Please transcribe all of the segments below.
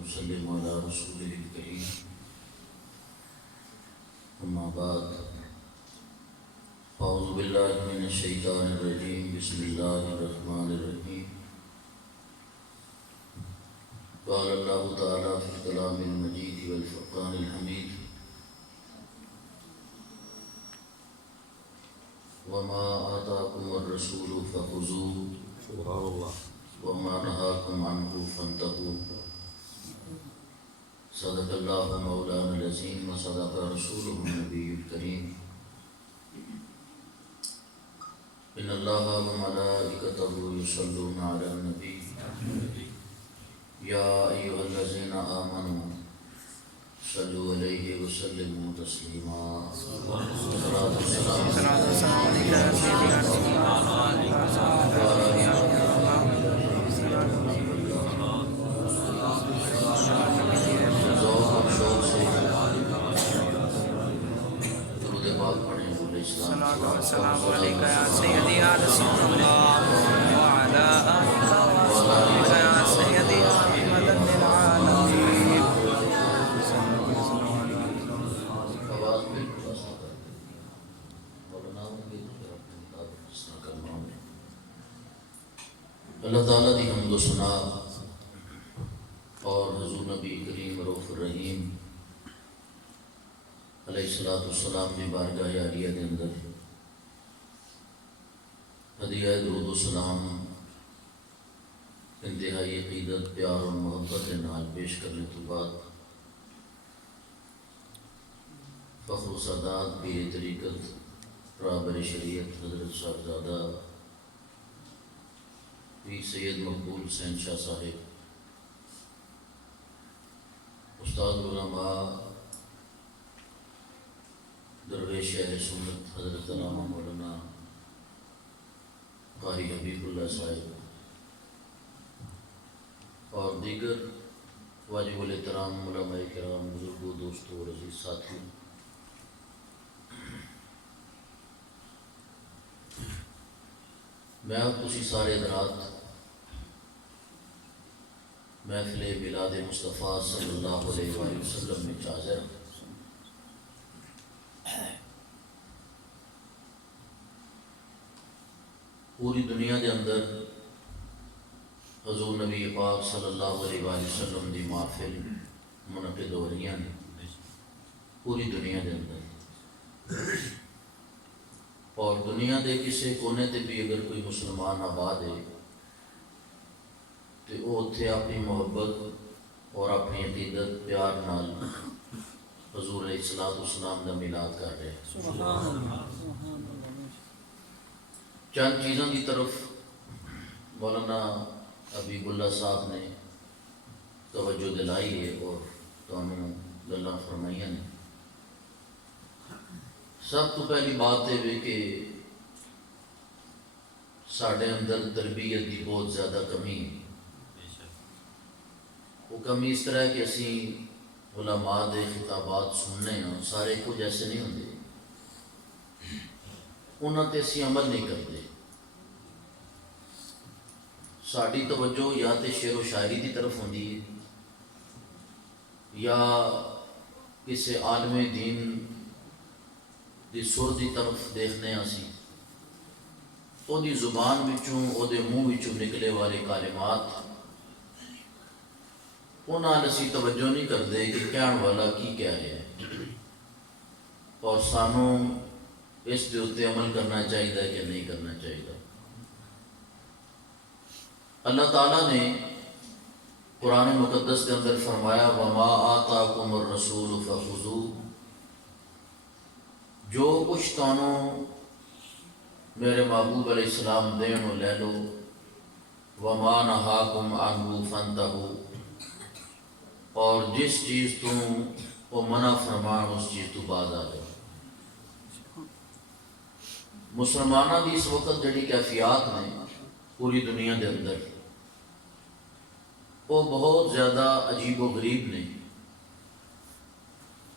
ونسلم على رسوله الكريم أما بعد أعوذ بالله من الشيطان الرجيم بسم الله الرحمن الرحيم قال الله تعالى في الكلام المجيد والفرقان الحميد وما آتاكم الرسول فخذوه سبحان الله وما نهاكم عنه فانتهوا صدق الله مولانا العظيم وصدق رسوله النبي الكريم إن الله وملائكته يصلون على النبي يا أيها الذين آمنوا صلوا عليه وسلموا تسليما صلاة والسلام عليك يا سيدنا ذوق اور شوق سے درود پاک پڑھیں بولے اسلام السلام علیکم یا سیدی یا رسول اللہ وعلی آلک وصحبہ یا سیدی یا رحمت للعالمین. آواز بالکل آسان کر دیں مولانا ہوں گے تو پھر اپنے مطابق جس طرح کرنا ہوگا. اللہ تعالیٰ دی حمد و ثنا اور حضور نبی کریم رؤوف الرحیم علیہ الصلوۃ والسلام کی بارگاہ عالیہ کے اندر ہدیہ درود و سلام انتہائی عقیدت پیار اور محبت کے نال پیش کرنے تو بعد فخر و سعادت پیر طریقت رہبر شریعت حضرت صاحبزادہ پیر سید مقبول حسین شاہ صاحب استاد علماء درویش اہل سنت حضرت علامہ مولانا قاری حبیب اللہ صاحب اور دیگر واجب الاحترام علماء کرام بزرگوں دوستوں اور عزیز ساتھیوں، میں آپ تسی سارے حضرات محفل میلاد مصطفیٰ صلی اللہ علیہ وآلہ وسلم میں حاضر ہوں. پوری دنیا کے اندر حضور نبی پاک صلی اللہ علیہ وآلہ وسلم دی محفل منعقد ہو رہی ہیں پوری دنیا کے اندر، اور دنیا کے کسی کونے تے بھی اگر کوئی مسلمان آباد ہے تو وہ اتنے اپنی محبت اور اپنی عقیدت پیار نال حضور علیہ الصلوۃ والسلام کا میلاد کر رہے ہیں. چند چیزوں کی طرف مولانا حبیب اللہ صاحب نے توجہ دلائی ہے اور تمہیں گلاں فرمائیاں نے. سب تو پہلی بات یہ ہے کہ ساڈے اندر تربیت کی بہت زیادہ کمی ہے. وہ کمی اس طرح ہے کہ اسی علماء دے خطابات سننے ہیں سارے کچھ ایسے نہیں ہوتے، انہاں تے اسی عمل نہیں کرتے. ساری توجہ یا تے شعر و شاعری کی طرف ہوندی ہے یا کسی عالم دین دی سر دی طرف دیکھنے اسی او دی زبان وچوں او دے منہ وچوں نکلے والے کلمات انہاں اسی توجہ نہیں کرتے کہ کہن والا کی کہہ رہا ہے، اور سانوں اس دے اتنے عمل کرنا چاہیے کہ نہیں کرنا چاہیے. اللہ تعالیٰ نے قرآن مقدس کے اندر فرمایا وما آتاکم الرسول فخذوہ، جو کچھ تانوں میرے محبوب علیہ السلام دین و لے لو، وما نہاکم عنہ فانتہوا، اور جس چیز تو وہ منع فرمان اس چیز تو باز آ جاؤ. مسلمانہ دی اس وقت جڑی کیفیات نے پوری دنیا کے اندر وہ بہت زیادہ عجیب و غریب نے.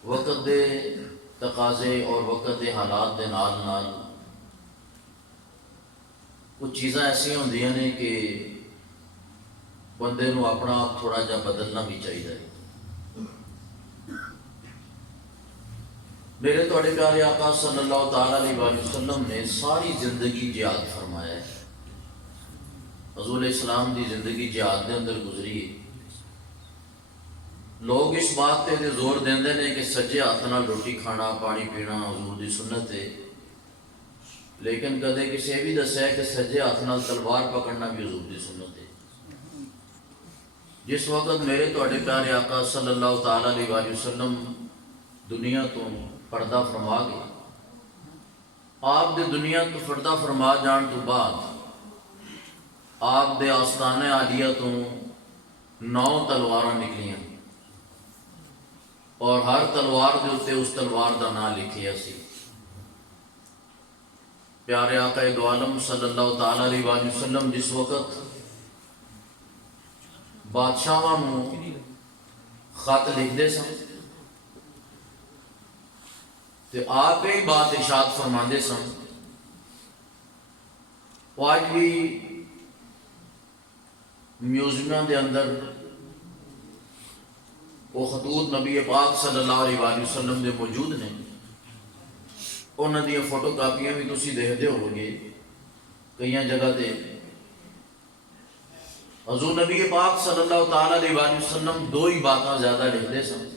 وقت دے تقاضے اور وقت دے حالات دے نال نال کچھ چیزاں ایسی ہوندیاں نے کہ بندے نو اپنا آپ تھوڑا جا بدلنا بھی چاہیے. میرے توڑے پیارے آقا صلی اللہ تعالیٰ علیہ وآلہ وسلم نے ساری زندگی جہاد فرمایا ہے. حضور علیہ السلام دی زندگی جہاد دے اندر گزری ہے. لوگ اس بات تے زور دیندے نے کہ سجے ہاتھ نال روٹی کھانا پانی پینا حضور دی سنت ہے، لیکن کدے کسی بھی دسیا کہ سجے ہاتھ نال تلوار پکڑنا بھی حضور دی سنت ہے. جس وقت میرے توڑے پیارے آقا صلی اللہ تعالیٰ علیہ وآلہ وسلم دنیا تو پردہ فرما گئے، آپ دے دنیا تو پردہ فرما جان تو بعد آپ دے آستانِ عالیہ تو 9 تلواراں نکلیاں، اور ہر تلوار دے اتے اس تلوار دا نام لکھیا سی. پیارے آقا دو عالم صلی اللہ تعالیٰ علیہ وآلہ وسلم جس وقت بادشاہاں نو خط لکھ دے سن تے آپ ہی بات ارشاد فرماندے سن. آج بھی میوزیماں دے اندر وہ خطوط نبی پاک صلی اللہ علیہ وآلہ وسلم دے موجود نے. انہاں دی فوٹو کاپیاں بھی تسی دیکھدے ہو گے کئی جگہ تے. حضور نبی پاک صلی اللہ تعالیٰ علیہ وآلہ وسلم 2 ہی باتاں زیادہ لکھدے سن.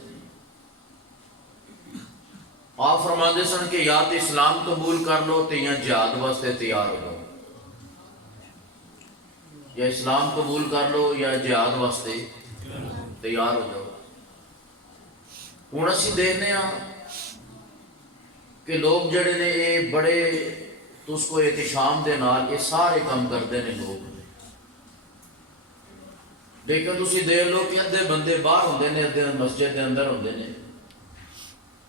آپ فرماندے سن کہ یا تے اسلام قبول کر لو تے یا جہاد واسطے تیار ہو جاؤ. یا اسلام قبول کر لو یا جہاد واسطے تیار ہو جاؤ. ہوں اسی دیکھنے ہاں کہ لوگ جڑے نے یہ بڑے اس کو احتشام دے نال یہ سارے کام کرتے ہیں لوگ، لیکن تسی دیکھ لو کہ ادھے بندے باہر ہوندے نے، ادھے مسجد دے اندر ہوندے نے،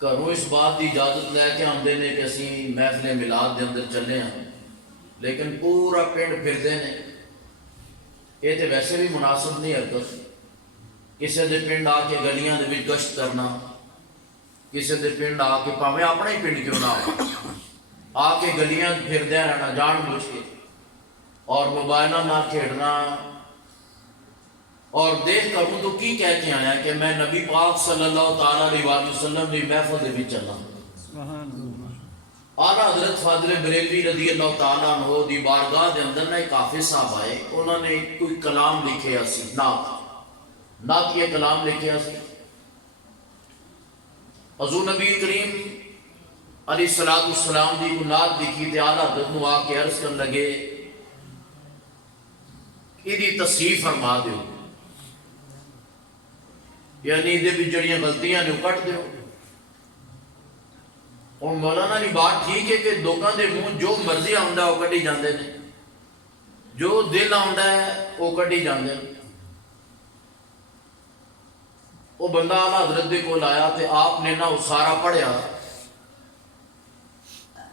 گھروں اس بات کی اجازت لے کے آندے نے کہ اسی محفل میلاد دے اندر چلے ہیں، لیکن پورا پنڈ پھردے نے. یہ تو ویسے بھی مناسب نہیں حرکت. کسی دے پنڈ آ کے گلیاں دے وچ گشت کرنا، کسی دے پنڈ آ کے پاویں اپنا ہی پنڈ کیوں نہ ہو آ کے گلیاں پھردے رہنا جان بوجھ کے، اور موبائلاں نال کھیڈنا. اور دیکھ کروں تو کی کہہ کے آیا کہ میں نبی پاک صلی اللہ تعالیٰ علیہ وآلہ وسلم دی محفل دے وچ چلا. اعلیٰ حضرت فاضل بریلوی رضی اللہ تعالیٰ عنہ دی بارگاہ دے اندر ایک حافظ صاحب آئے. انہوں نے کوئی کلام لکھیا سی، نعت یہ کلام لکھیا سی. حضور نبی کریم علیہ السلام دی کو نعت لکھی تے اعلیٰ حضرت نو آ کے عرض کرن لگے یہ تصحیح فرما دیو، یعنی یہ بھی جڑیاں غلطیاں نے کٹ دیو. اور مولانا کی بات ٹھیک ہے کہ لوگوں کے منہ جو مرضی آتا ہے وہ کٹی جاندے نے، جو دل آتا ہے وہ کٹی جاندے نے. وہ بندہ اعلیٰ حضرت دے کول آیا تے آپ نے نہ وہ سارا پڑھیا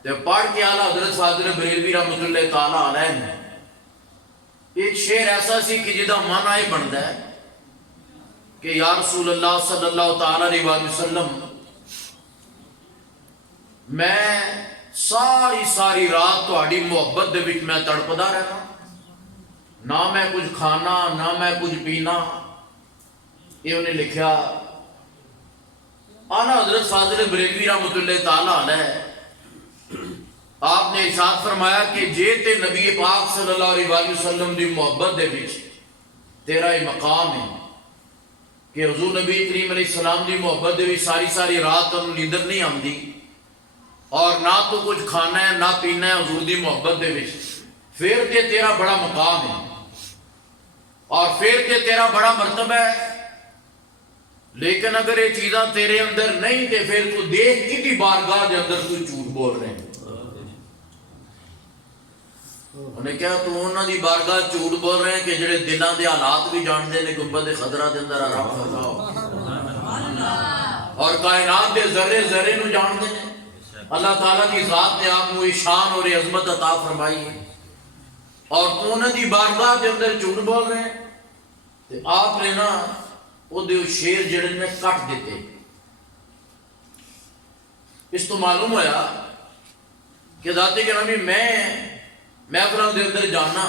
تے پڑھ کے اعلیٰ حضرت فاضل بریلوی رحمۃ اللہ تعالیٰ علیہ نے ایک شعر ایسا سی کہ جدا معنی یہ بنتا ہے کہ یا رسول اللہ صلی اللہ تعالیٰ علیہ وآلہ وسلم میں ساری رات تہاڈی محبت دے وچ میں تڑپدا رہنا، نہ میں کچھ کھانا نہ میں کچھ پینا. یہ انہیں لکھیا. اعلیٰ حضرت فاضل بریلوی رحمۃ اللہ تعالیٰ علیہ آپ نے ارشاد فرمایا کہ جے تے نبی پاک صلی اللہ علیہ وآلہ وسلم دی محبت دے وچ تیرا یہ مقام ہے کہ حضور نبی کریم علیہ السلام دی محبت دے وچ ساری رات انہوں نیندر نہیں آندی، اور نہ تو کچھ کھانا ہے نہ پینا ہے حضور دی محبت دے وچ، پھر تے تیرا بڑا مقام ہے اور پھر تے تیرا بڑا مرتبہ ہے. لیکن اگر یہ چیزاں تیرے اندر نہیں تے پھر تو دیکھ کی بارگاہ دے اندر تو جھوٹ بول رہے ہیں. انہیں کہا تو انہوں دی بارگاہ جھوٹ بول رہے ہیں کہ جڑے دلان دے حالات بھی جانتے ہیں گنبد خضرا دے اندر آرام فرماؤ اور کائنات دے ذرے ذرے نو جانتے ہیں. اللہ تعالیٰ کی ذات نے آپ کو شان اور عظمت عطا فرمائی ہے اور تو انہوں دی بارگاہ دے اندر جھوٹ بول رہے ہیں. تو آپ نے نا وہ شیر جڑے نے کٹ دیتے. اس تو معلوم ہوا کہ ذاتی گرامی میں محفلوں دے اندر جانا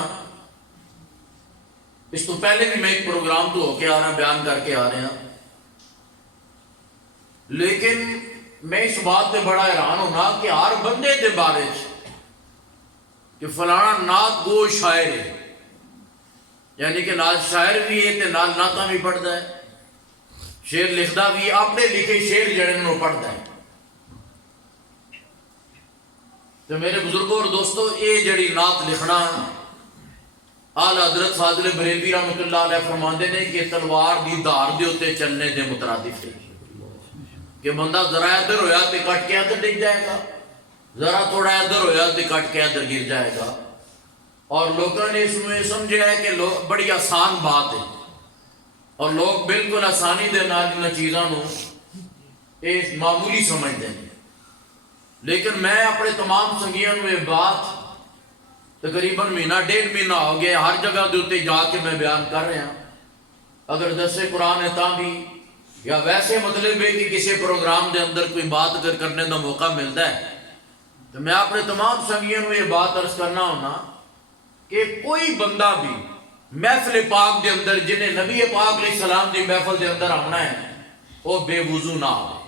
اس تو پہلے بھی میں ایک پروگرام تو ہو کے آ رہا بیان کر کے آ رہے ہیں، لیکن میں اس بات پہ بڑا حیران ہونا کہ ہر بندے دے بارے کہ فلانا نعت گو شاعر ہے، یعنی کہ نعت شاعر بھی ہے تے نال نعتاں بھی پڑھتا ہے، شعر لکھدا بھی اپنے لکھے شعر جڑے انہوں پڑھتا ہے۔ تو میرے بزرگوں اور دوستو، یہ جڑی نعت لکھنا اعلی حضرت فاضل بریلوی رحمۃ اللہ علیہ فرماندے نے کہ تلوار دی دھار دے اوتے چلنے دے مترادف ہے، کہ بندہ ذرا ادھر ہویا تے کٹ کے ادھر ڈگ جائے گا، ذرا تھوڑا ادھر ہویا تے کٹ کے ادھر گر جائے گا۔ اور لوگوں نے اس میں سمجھا ہے کہ بڑی آسان بات ہے، اور لوگ بالکل آسانی دے نال ان چیزاں نو یہ معمولی سمجھتے ہیں، لیکن میں اپنے تمام سنگیاں نو یہ بات تقریباً مہینہ ڈیڑھ مہینہ ہو گیا ہر جگہ دے اوتے جا کے میں بیان کر رہا ہوں۔ اگر درس قرآن ہے تاں بھی، یا ویسے مطلب ہے کہ کسی پروگرام دے اندر کوئی بات اگر کرنے دا موقع ملتا ہے تو میں اپنے تمام سنگیوں کو یہ بات عرض کرنا ہونا کہ کوئی بندہ بھی محفل پاک دے اندر جنہیں نبی پاک علیہ السلام دی محفل دے اندر آنا ہے وہ بے وضو نہ آئے۔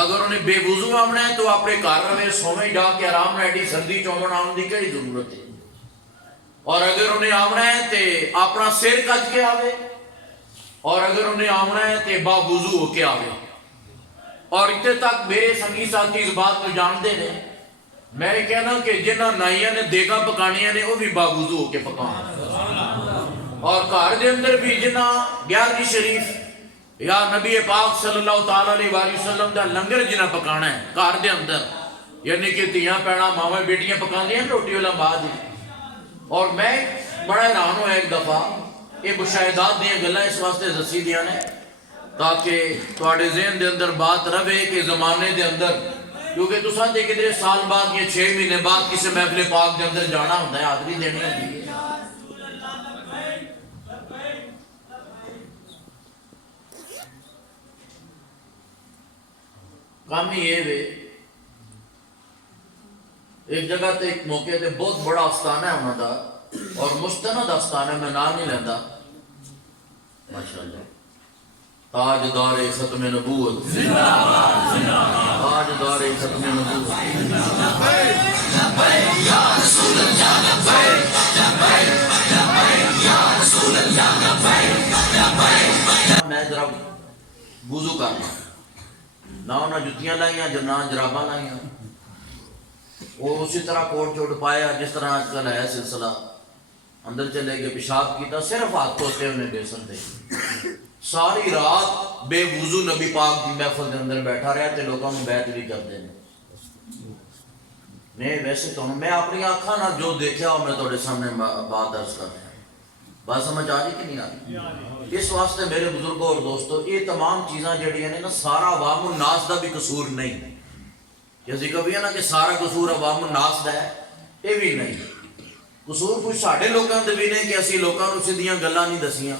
اگر انہیں بے وضو آنا ہے تو اپنے گھر رہے سویں جا کے آرام نہ ایڈی سردی چومن آن دی کئی ضرورت ہے، اور اگر انہیں آنا ہے تو اپنا سر کج کے آوے، اور اگر انہیں آنا ہے تو با وضو ہو کے آوے۔ اور اتنے تک میرے سنگی ساتھی اس بات کو جانتے ہیں، میں یہ کہنا کہ جنہ نائیاں نے دیگاں پکانیاں نے وہ بھی با وضو ہو کے پکانا، اور گھر دے اندر بھی جنہ 11ویں شریف یا نبی پاک صلی اللہ تعالیٰ علیہ وآلہ وسلم دا لنگر جنہ پکانا ہے گھر دے اندر، یعنی کہ تیاں پیڑا ماما بیٹیاں پکان دیا روٹی والا بعد ہی۔ اور میں بڑا حیران ہوا ایک دفعہ، یہ مشاہدات دیا گلا اس واسطے دسی دیا نے تاکہ تواڈے ذہن دے اندر بات رہے کہ زمانے دے اندر، کیونکہ تساں دے کدھر سال بعد یا 6 مہینے بعد کسی محفل پاک دے اندر جانا ہوتا ہے، حاضری دینی ہوتی ہے۔ کام ہی یہ وے، ایک جگہ تے ایک موقع تے بہت بڑا آستانہ ہے انہوں دا، اور مستند آستانہ ہے، میں نام نہیں لیندہ، ماشاءاللہ، تاجدار ختم نبوت، تاجدار ختم نبوت، میں ذرا وضو کرنا، نہ انہاں جتیاں لائیاں نہ جراباں لائیاں، وہ اسی طرح کوٹ چوٹ پایا جس طرح آج کل ہے سلسلہ، اندر چلے گئے پیشاب کیتا، صرف ہاتھ دھوتے انہیں بیسن دے، ساری رات بے وضو نبی پاک دی محفل دے اندر بیٹھا رہا تے لوگوں نے بیعت بھی کرتے ہیں۔ میں ویسے تو میں اپنی آنکھاں نہ جو دیکھا ہوں میں تھوڑے سامنے بات عرض کر رہا ہوں، بات سمجھ آ رہی کہ نہیں آ رہی؟ اس واسطے میرے بزرگوں اور دوستو، یہ تمام چیزاں جڑیاں نے نا سارا عوام الناس دا بھی قصور نہیں، جیسے کبھی ہے نا کہ سارا قصور عوام الناس دا ہے، یہ بھی نہیں، قصور کچھ ساڑھے لوگوں دے بھی نہیں کہ اسی لوگوں کو سیدھیاں گلاں نہیں دسیاں،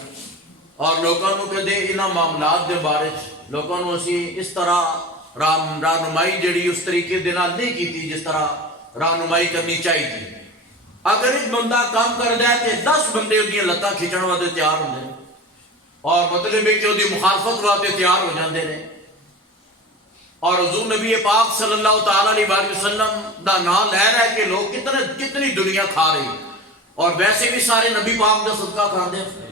اور لوگوں کو کدے انہاں معاملات دے بارے لوگوں کو اسی اس طرح رہنمائی جڑی اس طریقے دے نال نہیں کیتی جس طرح رہنمائی کرنی چاہیے تھی۔ اگر ایک بندہ کام کر جائے تو 10 بندے اس دیا لتاں کھچن واسطے تیار ہوندے ہیں، اور مطلب ہے کہ اس کی مخالفت واسطے تیار ہو جاندے ہیں، اور حضور نبی پاک صلی اللہ تعالیٰ علیہ وسلم دا نام لے رہا ہے کہ لوگ کتنی دنیا کھا رہی، اور ویسے بھی سارے نبی پاک دا صدقہ کھاندے ہیں۔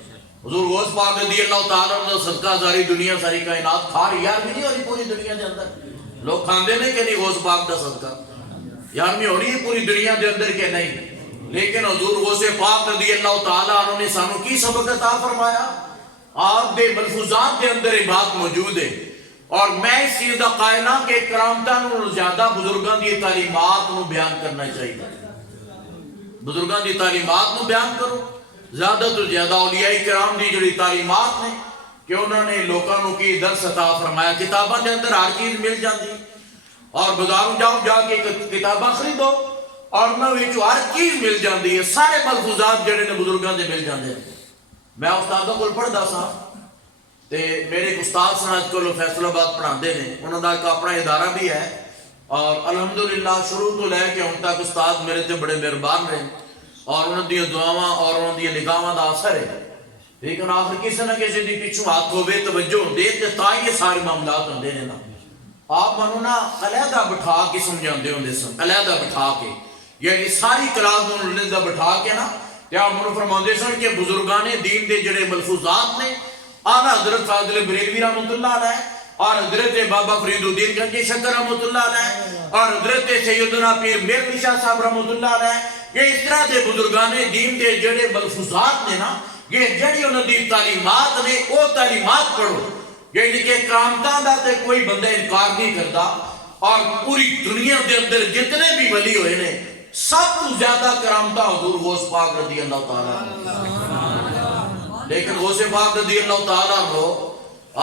حضور غوث پاک رضی اللہ تعالیٰ عنہ صدقہ ساری دنیا ساری کائنات کھا رہی، یار بھی نہیں ہو رہی پوری دنیا دے اندر، لوگ کھاندے نہیں کہ نہیں غوث پاک دا صدقہ، یار بھی ہو رہی ہے پوری دنیا دے اندر کہ نہیں، لیکن حضور غوث پاک رضی اللہ تعالیٰ عنہ نے سانو کی سبق عطا فرمایا، آپ دے ملفوظات دے اندر یہ بات موجود ہے، اور میں اس چیز دا قائل ہاں کہ کرامتاں زیادہ بزرگاں دی تعلیمات نو بیان کرنا چاہیے، بزرگاں دی تعلیمات نو بیان کرو، زیادہ تو زیادہ اولیاء کرام دی جڑی تعلیمات نے کہ انہوں نے لوگوں کو کی درس عطا فرمایا، کتاباں دے اندر ہر چیز مل جاتی، اور بازاروں جاؤ جا کے کتاباں خریدو اور انہوں ہر چیز مل جاتی ہے، سارے ملفوظات جڑے نے بزرگاں دے مل جاندے ہیں۔ میں استادوں کو پڑھدا سا تے میرے ایک استاد سن اج کل فیصل آباد پڑھاندے نے، انہوں دا ایک اپنا ادارہ بھی ہے، اور الحمدللہ شروع تو لے کے ہن تک استاد میرے تے بڑے مہربان رہے، اور انہوں دی دعاواں اور انہوں دی نگاہاں دا اثر ہے، لیکن آخر کسی نہ کسی دی پیچھوں ہاتھ ہوئے توجہ دے تے تا یہ سارے معاملات ہوندے نے نا۔ آپ منو نا علیحدہ بٹھا کے سمجھاندے ہوندے سن، علیحدہ بٹھا کے، یعنی ساری کلاس نوں علیحدہ بٹھا کے نا تے آپ منو فرماندے سن کہ بزرگان دین دے جڑے ملفوظات نے، اعلیٰ حضرت فاضل بریلوی رحمۃ اللہ علیہ اور حضرت بابا فرید الدین گنجی شکر رحمۃ اللہ علیہ اور حضرت سیدنا پیر میر علی شاہ صاحب رحمۃ اللہ علیہ، یہ اس طرح دے بزرگان دین دے جڑے ملفوظات نے نا، یہ جڑی انہوں دی تعلیمات نے وہ تعلیمات پڑھو، یعنی کہ کرامتاں دا تے کوئی بندہ انکار نہیں کرتا، اور پوری دنیا دے اندر جتنے بھی ولی ہوئے نے سب تو زیادہ کرامتاں حضور غوث پاک رضی اللہ تعالیٰ، لیکن غوث پاک رضی اللہ تعالیٰ کو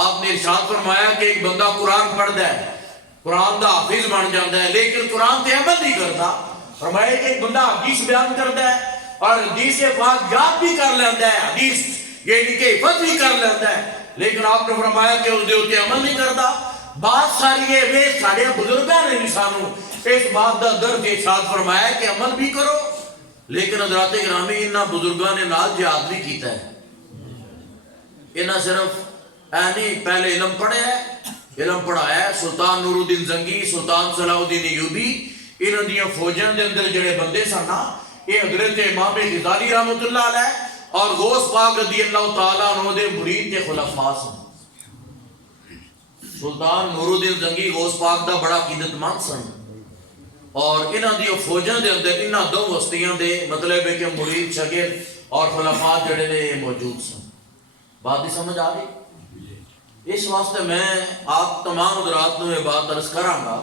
آپ نے ارشاد فرمایا کہ ایک بندہ قرآن پڑھتا ہے، قرآن دا حافظ بن جاتا ہے، لیکن قرآن تے عمل نہیں کرتا۔ فرمایا کہ ایک بندہ حدیث بیان کرتا ہے اور حدیث پاک یاد بھی کر لیتا ہے، حدیث یعنی کہ حفظ بھی کر لیتا ہے، لیکن آپ نے فرمایا کہ اس دے اوتے عمل نہیں کرتا۔ بات ساری ہے وہ سارے بزرگاں نے انسانوں اس بات دا درد ارشاد فرمایا کہ عمل بھی کرو، لیکن حضرات گرامی انہاں بزرگاں نے نال جہاد بھی کیتا ہے۔ انہاں صرف نہیں پہلے علم پڑھے ہے، علم پڑھایا ہے۔ سلطان نور الدین زنگی، سلطان صلاح الدین ایوبی، انہاں دیاں فوجاں دے اندر جڑے بندے سن نا، یہ حضرت امام غزالی رحمۃ اللہ علیہ اور غوث پاک رضی اللہ تعالیٰ عنہ دے مرید تے خلفاء سن۔ سلطان نور الدین زنگی غوث پاک دا بڑا عقیدت مند سن، اور انہاں دی فوجاں دے اندر انہاں دو ہستیاں دے مطلب ہے کہ مرید شاگرد اور خلفاء جڑے نے موجود سن۔ بات ہی سمجھ آ گئی؟ اس واسطے میں آپ تمام حضرات نوں یہ بات عرض کراں گا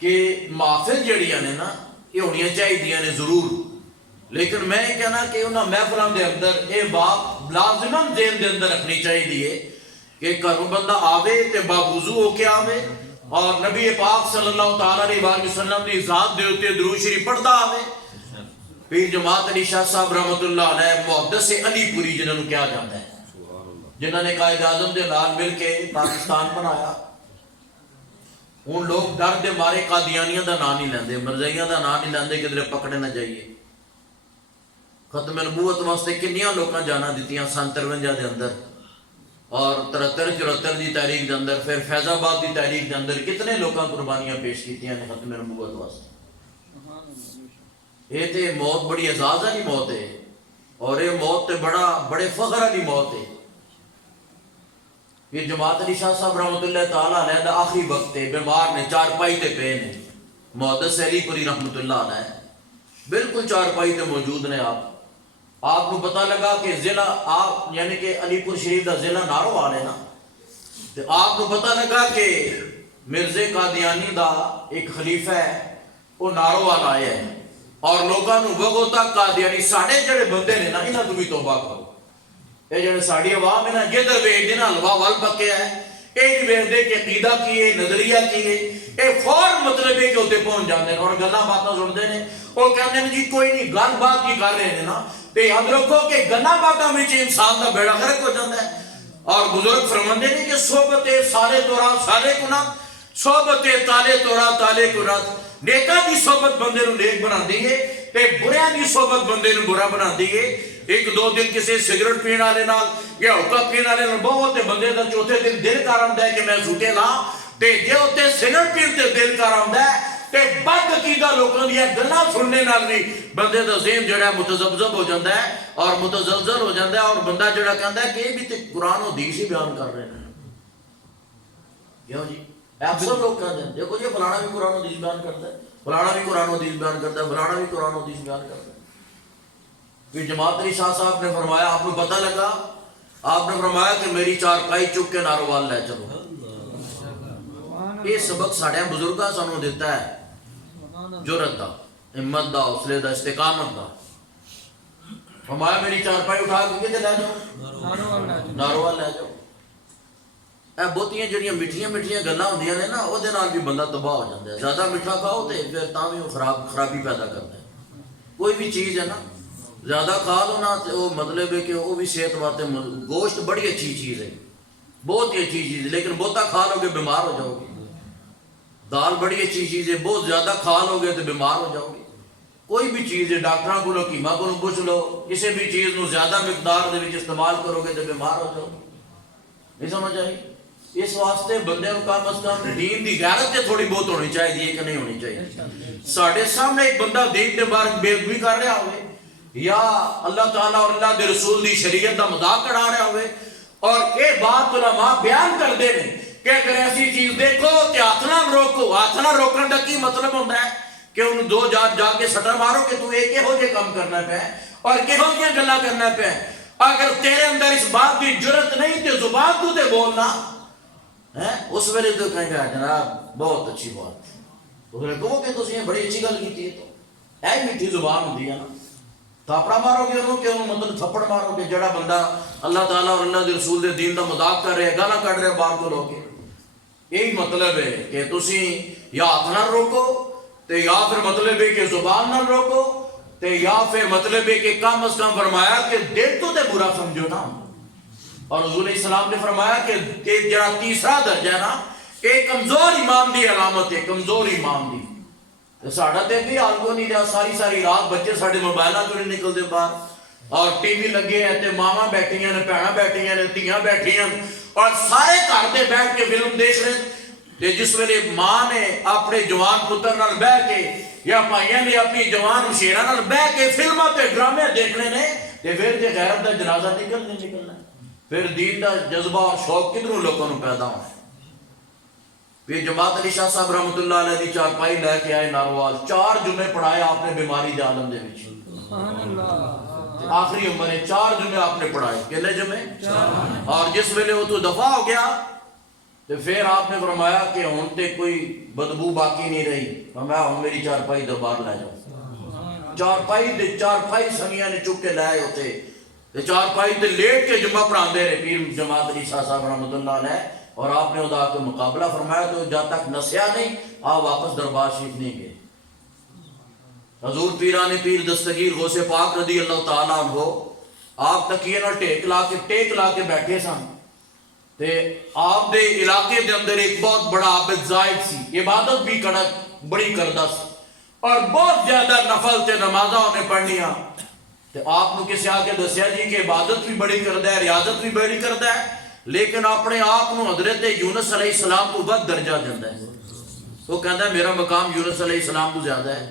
کہ محافل جڑیاں نے نا یہ ہونیاں چاہیے نے ضرور، لیکن میں کہنا کہ انہاں محفلاں دے اندر یہ بات لازماً ذہن دے اندر رکھنی چاہیے کہ گھروں بندہ آوے تے باوضو ہو کے آوے اور نبی پاک صلی اللہ تعالیٰ علیہ وسلم دی ذات دے اوتے درود شریف پڑھدا آوے۔ پیر جماعت علی شاہ صاحب رحمۃ اللہ علیہ محدث علی پوری جنہوں نے کیا جاتا ہے، جنہوں نے قائد اعظم دے نال مل کے پاکستان بنایا، ان لوگ ڈر دے مارے قادیانیاں دا نام نہیں لیندے، مرزائیاں دا نام نہیں لیندے کہ ادھر پکڑے نہ جائیے۔ ختم نبوت واسطے کنیاں لوکاں جانا دیتیاں سن 53 دے اندر، اور 73-74 دی تاریخ دے اندر، پھر فیض آباد دی تاریخ دے اندر کتنے لوکاں قربانیاں پیش کیتیاں نے ختم نبوت واسطے۔ یہ تے موت بڑی اعزاز والی موت ہے، اور یہ موت تے بڑے فخر والی موت ہے۔ یہ جماعت علی شاہ صاحب رحمۃ اللہ تعالیٰ علیہ دا آخری وقت ہے، بیمار نے، چارپائی تے پے نے، محدث علی پوری رحمۃ اللہ علیہ بالکل چارپائی تے موجود نے۔ آپ کو پتہ لگا کہ ضلع آپ یعنی کہ علی پور شریف دا ضلع ناروال ہے نا، تو آپ کو پتہ لگا کہ مرزے قادیانی دا ایک خلیفہ ہے وہ ناروال آیا ہے، اور لوگوں نو وگو تک قادیانی ساڑھے جڑے بندے نے نا انہاں تو بھی توبہ کرو، یہ جڑے ساڑھی عوام ہے نا جدھر ویکھ دے نا حلوا وال پکیا ہے، یہ نہیں ویکھدے کہ عقیدہ کی ہے، نظریہ کی ہے، یہ فوراً مطلب ہے کہ اتنے پہنچ جاتے ہیں اور گلاں باتاں سنتے ہیں، وہ کہتے ہیں جی کوئی نہیں گل بات کی کر رہے ہیں نا، تو یاد رکھو کہ گلاں باتاں وچ انسان دا بیڑا غرق ہو جاتا ہے۔ اور بزرگ فرماندے نے کہ صحبت سالے تورا سالے کنات، صحبت تالے تورا تالے کنات، نیکاں دی صحبت بندے نو نیک بناندی ہے تے بریاں دی صحبت بندے نو برا بناندی ہے۔ ایک دو دن کسی سگریٹ پین والے نال یا حقہ پین والے نال بہت بندے دا چوتھے دن دل کر آندا ہے کہ میں جھوٹے لاں، تے جے اوتے سگریٹ پین تے دل کر آندا ہے تے بد عقیدہ لوکاں دی گلاں سننے نال بھی بندے دا ذہن جڑا متذبذب ہو جاندا ہے اور متزلزل ہو جاندا ہے، اور بندہ جڑا کہندا ہے کہ یہ بھی تے قرآن و حدیث ہی بیان کر رہے ہیں۔ کیوں جی اکثر لوگ کہتے ہیں دیکھو جی فلانا بھی قرآن و حدیث بیان کرتا ہے، فلانا بھی قرآن و حدیث بیان کرتا ہے، فلانا بھی قرآن و حدیث بیان کرتا ہے۔ پھر جماعت علی شاہ صاحب نے فرمایا آپ کو پتہ لگا، آپ نے فرمایا کہ میری چارپائی چک کے ناروال لے چلو۔ یہ سبق ساڑھے بزرگاں سانوں دیتا ہے، جرت دا، ہمت دا، حوصلے دا، استقامت دا۔ فرمایا میری چارپائی اٹھا کے کتے لے جاؤ، ناروال لے جاؤ۔ اے بہتیاں جڑیاں میٹھیاں میٹھیاں گلاں ہوندیاں نے نا وہ دے نال بھی بندہ تباہ ہو جاتا ہے۔ زیادہ میٹھا کھاؤ تے پھر تاں بھی وہ خرابی پیدا کرتا ہے۔ کوئی بھی چیز ہے نا زیادہ کھا لو نا تو وہ مطلب ہے کہ وہ بھی صحت واسطے، گوشت بڑی اچھی چیز ہے، بہت ہی اچھی چیز ہے، لیکن بہتا کھا لو گے بیمار ہو جاؤ گے۔ دال بڑی اچھی چیز ہے، بہت زیادہ کھا لو گے تو بیمار ہو جاؤ گے۔ کوئی بھی چیز ہے ڈاکٹراں کو حکیماں کو پوچھ لو کسی بھی چیز نو زیادہ مقدار دے وچ استعمال کرو گے تو بیمار ہو جاؤ نہیں سمجھ آئی اس واسطے بندے کو کم از کم دین دی غیرت تے تھوڑی بہت ہونی چاہیے کہ نہیں ہونی چاہیے ساڈے سامنے ایک بندہ دین دے بارے بے ادبی کر رہا ہوئے یا اللہ تعالیٰ اور اللہ دے رسول دی شریعت دا مذاق اڑا رہا ہوئے اور یہ بات علماء بیان کر دے نے کہ اگر ایسی چیز دیکھو تے ہاتھ نہ روکو ہاتھ نہ روکنے دا کی مطلب ہوتا ہے کہ ان دو جا کے سٹر مارو کہ تو ایک ہو جے کام کرنا پہ اور کہو جے گلا کرنا پہ اگر تیرے اندر اس بات کی جرت نہیں تے زبان تو تے بولنا ہے اس ویلے تو کہیں گا جناب بہت اچھی بات اس نے کہو کہ تسی بڑی اچھی گل کیتی ہے تو اے میٹھی زبان ہوندی ہے نا تھاپڑا مارو گے انہوں کہ انہوں مطلب تھپڑ مارو گے جڑا بندہ اللہ تعالیٰ اور اللہ دے رسول دے دین دا مذاق کر رہے گانا کر رہے باہر کو لوگ یہی مطلب ہے کہ تسی یا ہاتھ نہ روکو تے یا پھر مطلب ہے کہ زبان نہ روکو تے یا پھر مطلب ہے کہ کم از کم فرمایا کہ دل تو تے برا سمجھو نا اور حضور علیہ السلام نے فرمایا کہ جڑا تیسرا درجہ ہے نا ایک کمزور ایمان دی علامت ہے کمزور ایمان دی ساڑھا تے بھی حال کو نہیں رہا ساری رات بچے ساڑھے موبائلہ تو نہیں نکل دے باہر اور ٹی وی لگے ہیں تے ماما بیٹھی ہیں پیڑا بیٹھی ہیں تیاں بیٹھی ہیں اور سارے گھر دے بیٹھ کے فلم دیکھ رہے تے جس ویلے ماں نے اپنے جوان پتر نال بہ کے یا بھائیاں نے اپنی جوان مشیرہ نال بہ کے فلموں تے ڈرامے دیکھنے نے تے پھر تے غیرت دا جنازہ نکلنا پھر دین دا جذبہ اور شوق کدھروں لوگوں نے پیدا ہونا پھر جماعت علی شاہ صاحب رحمۃ اللہ علیہ دی چارپائی لے کے آئے ناروال 4 جمعے پڑھائے آپ نے بیماری دے عالم دے وچ آخری عمر ہے 4 جمعے آپ نے پڑھائے کتنے جمعے اور جس ویلے وہ تو دفع ہو گیا تو پھر آپ نے فرمایا کہ ہن تے کوئی بدبو باقی نہیں رہی فرمایا ہن میری چارپائی دربار لے جاؤ چارپائی سنگیاں نے چک کے لائے ہوتے چارپائی تے لیٹ کے جمعہ پڑھاندے رہے پیر جماعت علی شاہ صاحب رحمۃ اللہ علیہ اور آپ نے ادا کے مقابلہ فرمایا تو جب تک نسیا نہیں آپ واپس دربار شریف نہیں گئے حضور پیران پیر دستگیر غوث پاک رضی اللہ تعالیٰ عنہ آپ تکیے نال ٹیک لا کے بیٹھے سن تے آپ دے علاقے دے اندر ایک بہت بڑا عابد زائد سی عبادت بھی بڑی کردہ سی اور بہت زیادہ نفل تے نمازاں انہیں پڑھنیاں تے آپ نے کسی آ کے دسیا جی کہ عبادت بھی بڑی کردہ ہے ریاضت بھی بڑی کردہ ہے لیکن اپنے آپ کو حضرت یونس علیہ السلام کو بہت درجہ دیتا ہے وہ کہتا ہے میرا مقام یونس علیہ السلام کو زیادہ ہے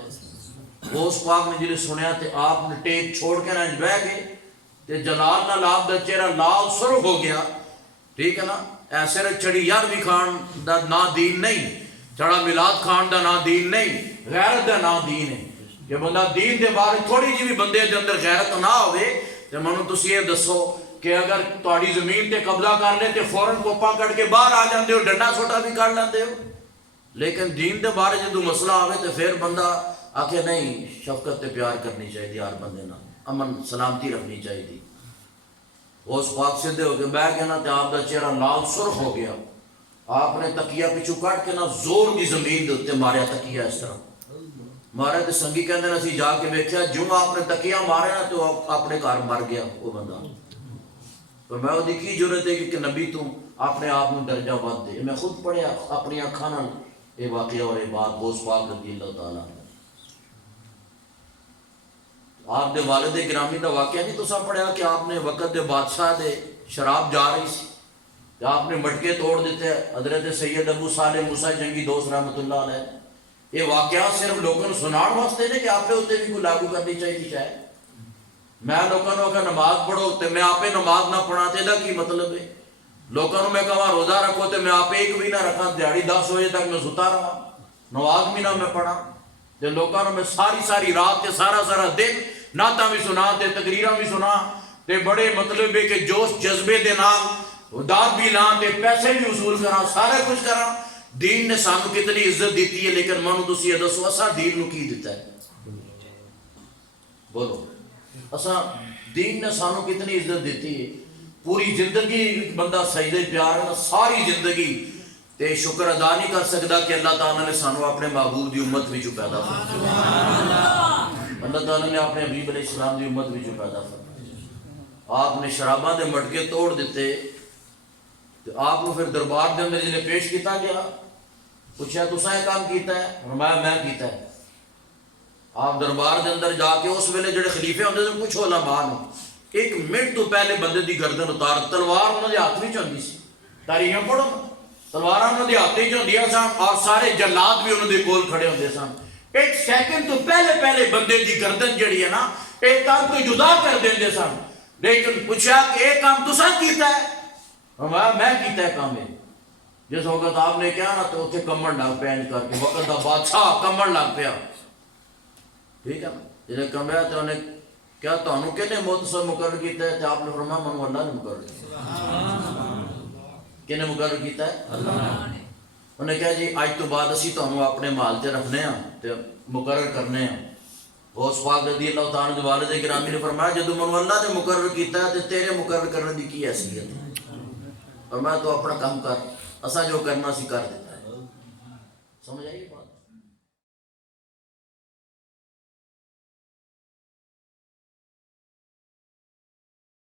غوث پاک نے جنہیں سنیا تے آپ نے ٹیک چھوڑ کے نہ بہ گئے تے جلال نال آپ دا چہرہ لال سرخ ہو گیا ٹھیک ہے نا ایسے چڑی یار بھی کھان دا نا دین نہیں چڑا میلاد کھان دا نا دین نہیں غیرت دا نا دین ہے کہ بندہ دین دے بارے تھوڑی جی بھی بندے دے اندر غیرت نہ ہوئے تے منو تسی یہ دسو کہ اگر تہاڈی زمین تے قبضہ کر لے تے فوراً کوپا کٹ کے باہر آ جاندے ہو ڈنڈا چھوٹا بھی کر لیندے ہو لیکن دین دے بارے جدوں مسئلہ آوے تے پھر بندہ آکھے نہیں شفقت تے پیار کرنی چاہیے ہر بندے نال امن سلامتی رکھنی چاہیے اس پاک سیدھے ہو کے بیٹھ گیا نا تے آپ دا چہرہ لال سرخ ہو گیا آپ نے تکیہ پچھو کٹ کے نا زور دی زمین دے اوتے ماریا تکیہ اس طرح مارے تے سنگی کہندے نے اسی جا کے ویکھیا جو آپ نے تکیہ مارے نا تو اپنے گھر مر گیا وہ بندہ پر میں وہ دیکھی ضرورت ہے کہ نبی تو اپنے آپ میں درجہ ود دے میں خود پڑھیا اپنی اکھاں نال یہ واقعہ اور یہ بات غوث پاک رضی اللہ تعالیٰ آپ دے والد گرامی دا واقعہ نہیں تو سب پڑھیا کہ آپ نے وقت دے بادشاہ دے شراب جا رہی سی کہ آپ نے مٹکے توڑ دیتے حضرت سید ابو صالح موسیٰ جنگی دوست رحمۃ اللہ علیہ یہ واقعہ صرف لوگوں نے سنان واسطے نے کہ آپ نے ہوتے بھی کوئی لاگو کرنی چاہیے شاید میں لوگوں نے کہا نماز پڑھو تے میں آپ نماز نہ پڑھا تے دا کی مطلب ہے لوگوں نے میں کہا روزہ رکھو تے میں آپ ایک بھی نہ رکھا دیہڑی 10 بجے تک میں ستا رہا نماز بھی نہ میں پڑھا تے لوگوں نے میں ساری رات تے سارا دن نعتاں بھی سنا تے تقریراں بھی سنا تے بڑے مطلب ہے کہ جوش جذبے دے نال داد بھی لاں تے پیسے بھی وصول کراں سارا کچھ کراں دین نے سانو کتنی عزت دیتی ہے لیکن منو تسی یہ دسو اسا دین نو کی دیتا ہے بولو اسا دین نے سانو کتنی عزت دیتی ہے پوری زندگی بندہ سجدے پیار ہے ساری زندگی تے شکر ادا نہیں کر سکتا کہ اللہ تعالیٰ نے سانو اپنے محبوب دی امت وچوں پیدا فرمایا اللہ تعالیٰ نے اپنے حبیب علیہ السلام دی امت وچوں پیدا فرمایا آپ نے شراباں دے مٹکے توڑ دیتے تو آپ کو پھر دربار دے اندر جنہیں پیش کیتا گیا پوچھا تساں یہ کام کیتا ہے فرمایا میں کیتا ہے آپ دربار دے اندر جا کے اس ویلے جڑے خلیفے ہوندے سن کچھ علماء نے 1 منٹ تو پہلے بندے دی گردن اتار تلوار انہوں دے ہاتھ وچ ہوندی سی تاریخاں پڑھو تلوار انہوں دے ہاتھ وچ ہوندیاں سن اور سارے جلاد بھی انہوں دے کول کھڑے ہوندے سن 1 سیکنڈ تو پہلے بندے دی گردن جڑی ہے نا ایک کام کو جدا کر دیندے سن لیکن پوچھا کہ ایک کام تساں کیتا ہے فرمایا میں کیتا ہے کام ہے جس وقت آپ نے کیا نا تو اتنے کمن لگ پیا کر کے وقت دا بادشاہ کمن لگ پیا ٹھیک ہے جب کمیا تو انہیں کیا تمہیں کہنے مختصر مقرر کیتا ہے تو آپ نے فرمایا منو اللہ نے مقرر کیا کہنے مقرر کیتا ہے اللہ نے انہیں کہا جی اج تو بعد اسی تمہیں اپنے مال سے رکھنے ہیں تو مقرر کرنے ہیں غوث پاک رضی اللہ تعالیٰ عنہ والد گرامی نے فرمایا جب منو اللہ نے مقرر کیتا ہے تو تیرے مقرر کرنے دی کی حیثیت ہے فرمایا تو اپنا کام کر اسا جو کرنا سی کر دیتا ہے سمجھ آئی بات